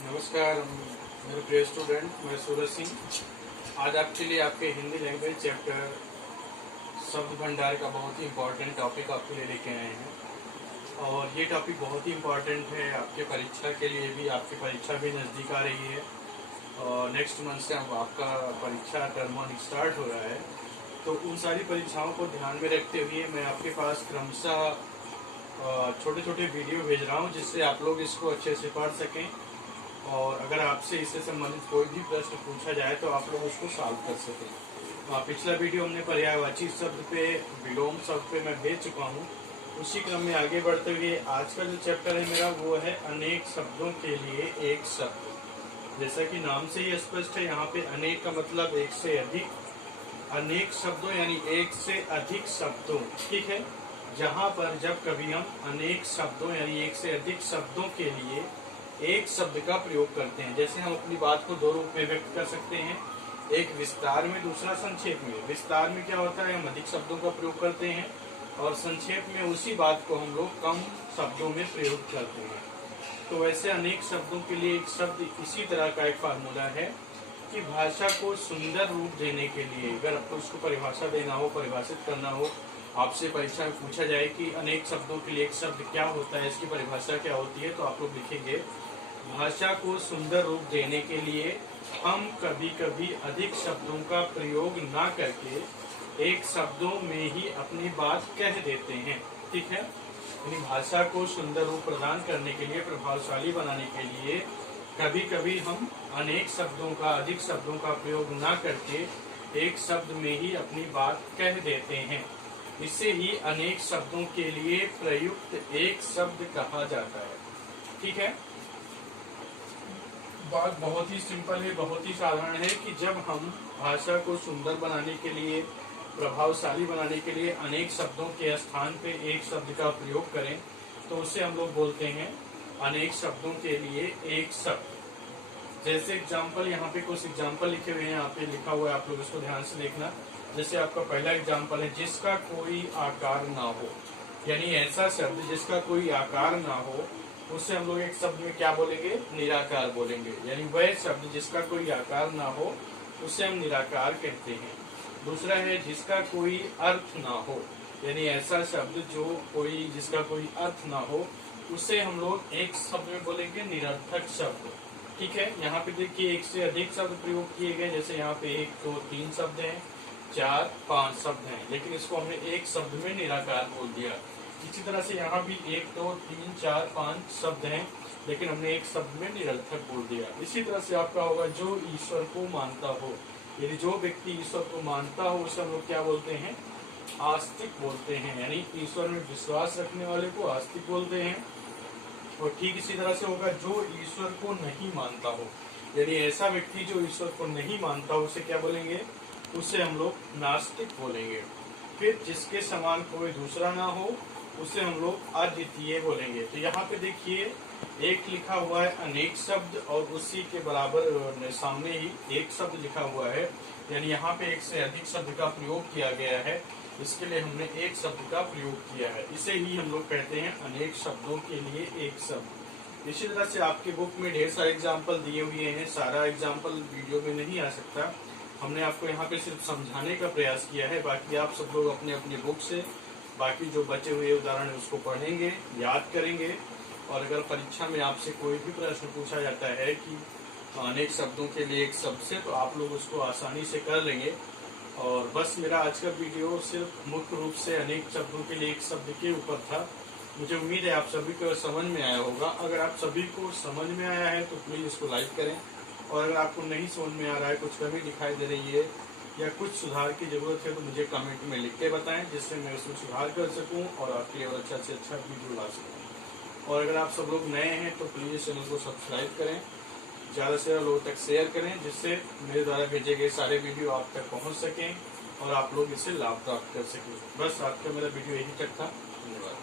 नमस्कार मेरे प्रिय स्टूडेंट, मैं सूरज सिंह आज आपके लिए आपके हिंदी लैंग्वेज चैप्टर शब्द भंडार का बहुत ही इम्पोर्टेंट टॉपिक आपके लिए लेके आए हैं। और ये टॉपिक बहुत ही इम्पोर्टेंट है आपके परीक्षा के लिए भी। आपकी परीक्षा भी नज़दीक आ रही है और नेक्स्ट मंथ से अब आपका परीक्षा टर्म 1 स्टार्ट हो रहा है। तो उन सारी परीक्षाओं को ध्यान में रखते हुए मैं आपके पास क्रमशः छोटे छोटे वीडियो भेज रहा हूँ, जिससे आप लोग इसको अच्छे से पढ़ सकें। और अगर आपसे इससे संबंधित कोई भी प्रश्न पूछा जाए तो आप लोग उसको सॉल्व कर सकें। पिछला वीडियो हमने पर्यायवाची शब्द पे, विलोम शब्द पे मैं भेज चुका हूँ। उसी क्रम में आगे बढ़ते हुए आज का जो चैप्टर है मेरा वो है अनेक शब्दों के लिए एक शब्द। जैसा कि नाम से ही स्पष्ट है, यहाँ पे अनेक का मतलब एक से अधिक, अनेक शब्दों यानी एक से अधिक शब्दों, ठीक है। जहाँ पर जब कभी हम अनेक शब्दों यानी एक से अधिक शब्दों के लिए एक शब्द का प्रयोग करते हैं, जैसे हम अपनी बात को दो रूप में व्यक्त कर सकते हैं, एक विस्तार में, दूसरा संक्षेप में। विस्तार में क्या होता है, हम अधिक शब्दों का प्रयोग करते हैं और संक्षेप में उसी बात को हम लोग कम शब्दों में प्रयोग करते हैं। तो वैसे अनेक शब्दों के लिए एक शब्द इसी तरह का एक फार्मूला है कि भाषा को सुंदर रूप देने के लिए, अगर आपको उसको परिभाषा देना हो, परिभाषित करना हो, आपसे परीक्षा में पूछा जाए कि अनेक शब्दों के लिए एक शब्द क्या होता है, इसकी परिभाषा क्या होती है, तो आप लोग लिखेंगे भाषा को सुंदर रूप देने के लिए हम कभी कभी अधिक शब्दों का प्रयोग ना करके एक शब्दों में ही अपनी बात कह देते हैं, ठीक है। यानी भाषा को सुंदर रूप प्रदान करने के लिए, प्रभावशाली बनाने के लिए कभी कभी हम अनेक शब्दों का, अधिक शब्दों का प्रयोग ना करके एक शब्द में ही अपनी बात कह देते हैं। इसे ही अनेक शब्दों के लिए प्रयुक्त एक शब्द कहा जाता है, ठीक है। बात बहुत ही सिंपल है, बहुत ही साधारण है कि जब हम भाषा को सुंदर बनाने के लिए, प्रभावशाली बनाने के लिए अनेक शब्दों के स्थान पे एक शब्द का प्रयोग करें तो उसे हम लोग बोलते हैं अनेक शब्दों के लिए एक शब्द। जैसे एग्जाम्पल, यहाँ पे कुछ एग्जाम्पल लिखे हुए हैं, यहाँ पे लिखा हुआ है, आप लोग इसको ध्यान से देखना। जैसे आपका पहला एग्जाम्पल है, जिसका कोई आकार ना हो, यानी ऐसा शब्द जिसका कोई आकार ना हो, उससे हम लोग एक शब्द में क्या बोलेंगे, निराकार बोलेंगे। यानी वह शब्द जिसका कोई आकार ना हो उसे हम निराकार कहते हैं। दूसरा है जिसका कोई अर्थ ना हो, यानी ऐसा शब्द जो कोई, जिसका कोई अर्थ ना हो, उसे हम लोग एक शब्द में बोलेंगे निरर्थक शब्द, ठीक है। यहाँ पे देखिए एक से अधिक शब्द प्रयोग किए गए, जैसे यहाँ पे 1 2 3 शब्द हैं, 4 5 शब्द हैं, लेकिन इसको हमने एक शब्द में निराकार बोल दिया। इसी तरह से यहाँ भी 1 2 3 4 5 शब्द हैं, लेकिन हमने एक शब्द में निरर्थक बोल दिया। इसी तरह से आपका होगा जो ईश्वर को मानता हो, यदि जो व्यक्ति ईश्वर को मानता हो उसे हम लोग क्या बोलते हैं, आस्तिक बोलते हैं। यानी ईश्वर में विश्वास रखने वाले को आस्तिक बोलते हैं। और ठीक इसी तरह से होगा जो ईश्वर को नहीं मानता हो, यानी ऐसा व्यक्ति जो ईश्वर को नहीं मानता हो उसे क्या बोलेंगे, उसे हम लोग नास्तिक बोलेंगे। फिर जिसके समान कोई दूसरा ना हो उसे हम लोग अद्वितीय बोलेंगे। तो यहाँ पे देखिए एक लिखा हुआ है अनेक शब्द और उसी के बराबर सामने ही एक शब्द लिखा हुआ है, यानी यहाँ पे एक से अधिक शब्द का प्रयोग किया गया है। इसके लिए हमने एक शब्द का प्रयोग किया है, इसे ही हम लोग कहते हैं अनेक शब्दों के लिए एक शब्द। इसी तरह से आपके बुक में ढेर सारे एग्जाम्पल दिए हुए हैं, सारा एग्जाम्पल वीडियो में नहीं आ सकता। हमने आपको यहाँ पे सिर्फ समझाने का प्रयास किया है, बाकी आप सब लोग अपने अपने बुक से बाकी जो बचे हुए उदाहरण है उसको पढ़ेंगे, याद करेंगे। और अगर परीक्षा में आपसे कोई भी प्रश्न पूछा जाता है कि अनेक शब्दों के लिए एक शब्द से, तो आप लोग उसको आसानी से कर लेंगे। और बस मेरा आज का वीडियो सिर्फ मुख्य रूप से अनेक शब्दों के लिए एक शब्द के ऊपर था। मुझे उम्मीद है आप सभी को समझ में आया होगा। अगर आप सभी को समझ में आया है तो प्लीज़ इसको लाइक करें, और अगर आपको नहीं समझ में आ रहा है, कुछ कमी दिखाई दे रही है या कुछ सुधार की जरूरत है तो मुझे कमेंट में लिख के बताएं, जिससे मैं उसमें सुधार कर सकूं और आपके लिए और अच्छा से अच्छा वीडियो ला सकूं। और अगर आप सब लोग नए हैं तो प्लीज़ चैनल को सब्सक्राइब करें, ज़्यादा से ज़्यादा लोगों तक शेयर करें, जिससे मेरे द्वारा भेजे गए सारे वीडियो आप तक पहुँच सकें और आप लोग इससे लाभ प्राप्त कर सकें। बस आज का मेरा वीडियो यही तक था। धन्यवाद।